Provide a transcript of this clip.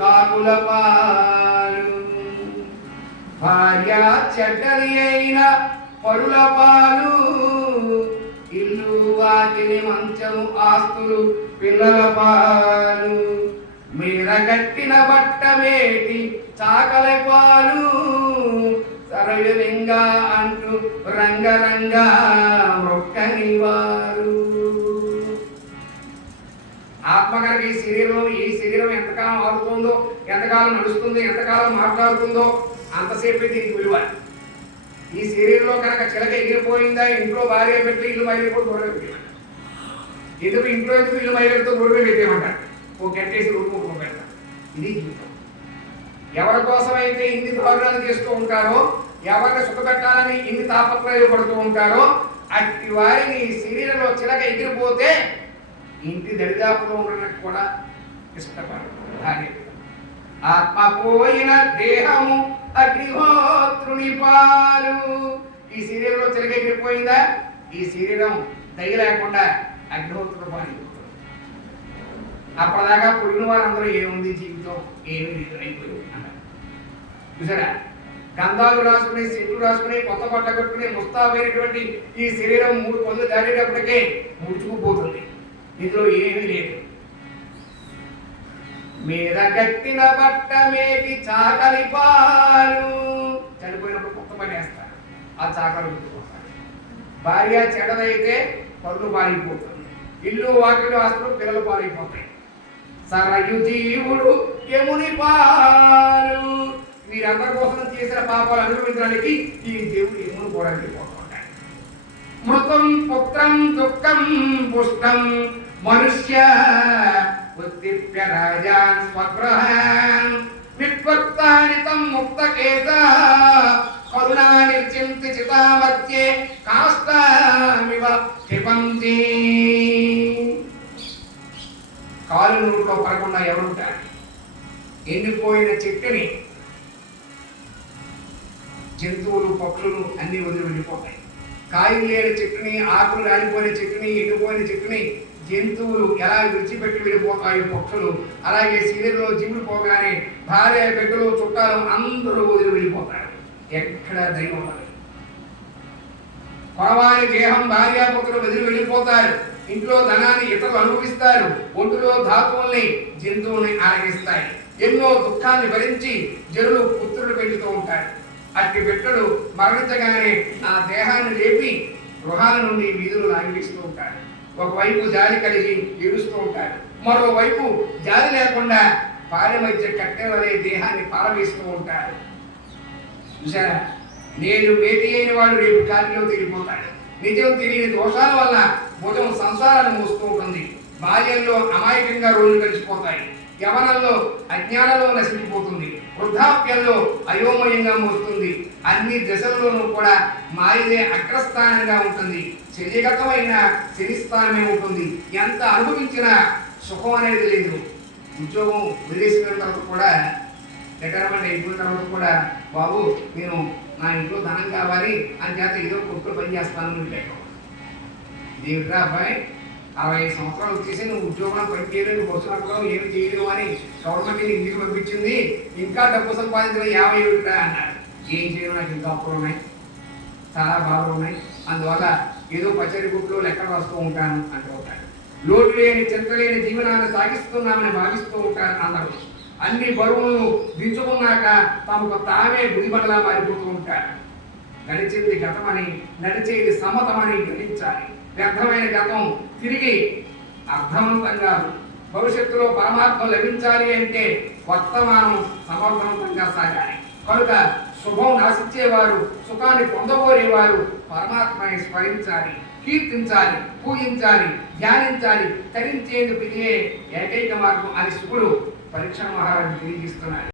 కాకుల పాలు భార్య చెడ్డది అయిన పరుల పాలు ఇల్లు వాకిలి మంచము ఆస్తులు పిల్లల పాలు మీరగట్టిన బట్ట వేటి చాకల పాలు సరళంగా అంటూ రంగరంగా మొక్కని వారు. ఆత్మ కనుక ఈ శరీరం ఎంతకాలం ఆడుతుందో, ఎంతకాలం నడుస్తుందో, ఎంతకాలం మాట్లాడుతుందో అంతసేపు దీనికి విలువ. ఈ శరీరంలో కనుక చిలక ఎగిరిపోయిందా, ఇంట్లో భార్య పెట్టి ఇల్లు మైలుతో దూరం పెట్టేయమంట. ఎందుకు ఇంట్లో ఎందుకు ఇల్లు మైలుతో దూరమే పెట్టేయమంటారు. ఓ గట్టేసి ఉడుకు పెడతారు. ఇది జీవితం. ఎవరి కోసమైతే ఇన్ని దారుణాలు చేస్తూ ఉంటారో, ఎవరిని సుఖపెట్టాలని ఇన్ని తాపత్రయపడుతూ ఉంటారో, అట్టి వారిని శరీరంలో చిలక ఎగిరిపోతే ఇంటి దరిదాపులో ఉండడానికి కూడా ఇష్టపడరు. ఆత్మ పోయిన దేహము అగ్నిహోత్రుని పాలు. ఈ శరీరంలో చిలక ఎగిరిపోయిందా, ఈ శరీరం దయ లేకుండా అగ్నిహోత్రుడు పాలు. అప్పటిదాకా పుట్టిన వారందరూ ఏముంది జీవితం, ఏమి అయిపోయింది అన్నారు. చూసారా, గంధాలు రాసుకుని, సెంట్లు రాసుకుని, కొత్త బట్ట కట్టుకుని ముస్తాబైనటువంటి ఈ శరీరం 3 పనులు దాటేటప్పటికే ముడుచుకుపోతుంది. ఇందులో ఏమీ లేదు. మీద గట్టిన బట్ట మేటి చాకలి పాలు. చనిపోయినప్పుడు కొత్త పని వేస్తారు, ఆ చాకలి గుర్తుకొస్తారు. భార్య చెడదైతే పనులు పారిపోతుంది, ఇల్లు వాకిలు ఆస్తులు పిల్లలు పారిపోతాయి. సరయు జీవుడు యముని పాలు. వీరందరి కోసం చేసిన పాపాలు అనుభవించడానికి ఈ దేవుడు యమును కూడా వెళ్ళిపోతుంటాడు. మృతం పుత్రం దుఃఖం పుష్టం మనుష్య ఉద్దిప్య రాజాన్ స్వగ్రహాన్ విత్వత్తానితం ముక్తకేత కరుణాని చింతి చితామధ్యే కాష్టామివ క్షిపంతి. కాలు నూరులో పడకుండా ఎవరుంటారు? ఎండిపోయిన చెట్టుని జంతువులు పక్షులు అన్ని వదిలి వెళ్ళిపోతాయి. కాయలు లేని చెట్టుని, ఆకులు రాలిపోయిన చెట్టుని, ఎండిపోయిన చెట్టుని జంతువులు ఎలా విడిచిపెట్టి వెళ్ళిపోతాయి పక్షులు, అలాగే శరీరంలో జీవులు పోగానే భార్య బిడ్డలు చుట్టాలు అందరూ వదిలి వెళ్ళిపోతారు. ఎక్కడ దైవం ఉండదు. కొరవారి దేహం భార్యాపుత్రులు వదిలి వెళ్ళిపోతారు. ఇంట్లో ధనాన్ని ఇతరులు అనుభవిస్తారు. ఒంటిలో ధాతువుల్ని జంతువుల్ని ఆరగిస్తాయి. ఎన్నో దుఃఖాన్ని భరించి జనులు పుత్రులు పెంచుతూ ఉంటారు. అట్టి బిడ్డలు మరణించగానే ఆ దేహాన్ని లేపి గృహాల నుండి వీధులు లాగిస్తూ ఉంటారు. ఒకవైపు జాలి కలిగి ఏడుస్తూ ఉంటారు, మరోవైపు జాలి లేకుండా భార్య మధ్య కట్టె వలె దేహాన్ని పారవేస్తూ ఉంటారు. చూసారా, నేను మేటి అయిన వాడు రేపు గాలిలో తిరిగిపోతాడు. నిజం తెలియని దోషాల వల్ల భుజం సంసారాన్ని మోస్తూ ఉంటుంది. బాల్యంలో అమాయకంగా రోజులు గడిచిపోతాయి, యవనంలో అజ్ఞానంలో నశించిపోతుంది, వృద్ధాప్యంలో అయోమయంగా మోస్తుంది. అన్ని దశల్లోనూ కూడా మాయదే అగ్రస్థానంగా ఉంటుంది. శరీరగతమైన శనిస్థానమే ఉంటుంది. ఎంత అనుభవించినా సుఖం అనేది లేదు. ఉద్యోగం వదిలేసిన తర్వాత కూడా, రిటైర్మెంట్ అయిపోయిన తర్వాత కూడా, బాబు నేను నా ఇంట్లో ధనం కావాలి అని చేత ఏదో కొట్టుకు పని చేస్తాను. దేవుడ్రా అబ్బాయి, 65 సంవత్సరాలు వచ్చేసి నువ్వు ఉద్యోగం పని చేయలేదు, బస్సులో ఏమి చేయలేవు అని గవర్నమెంట్ ఇంటికి పంపించింది. ఇంకా డబ్బు సంపాదించిన 50 ఏమిటా అన్నాడు. ఏం చేయడం, నాకు ఇంకా అప్పులు ఉన్నాయి, చాలా బాధలు ఉన్నాయి, అందువల్ల ఏదో పచ్చడి గుట్లో లెక్క రాస్తూ ఉంటాను అంటూ ఉంటాడు. లోటు లేని చింత లేని జీవనాన్ని సాగిస్తున్నామని భావిస్తూ ఉంటారు అందరూ. అన్ని బరువులను దించుకున్నాక తమకు తామే గుదిబండలా మారిపోతూ ఉంటారు. గడిచింది గతమని, నడిచేది సమతమని గ్రహించాలి. వ్యర్థమైన గతం తిరిగి అర్థవంతంగా భవిష్యత్తులో పరమాత్మ లభించాలి అంటే వర్తమానం సమర్థవంతంగా సాగాలి. కనుక శుభం నాశించేవారు, సుఖాన్ని పొందబోయేవారు పరమాత్మని స్మరించాలి, కీర్తించాలి, పూజించాలి, ధ్యానించాలి. తరించేందుకు ఇదే ఏకైక మార్గం అని శివుడు పరీక్ష మహారాజు తెలియజేస్తున్నాడు.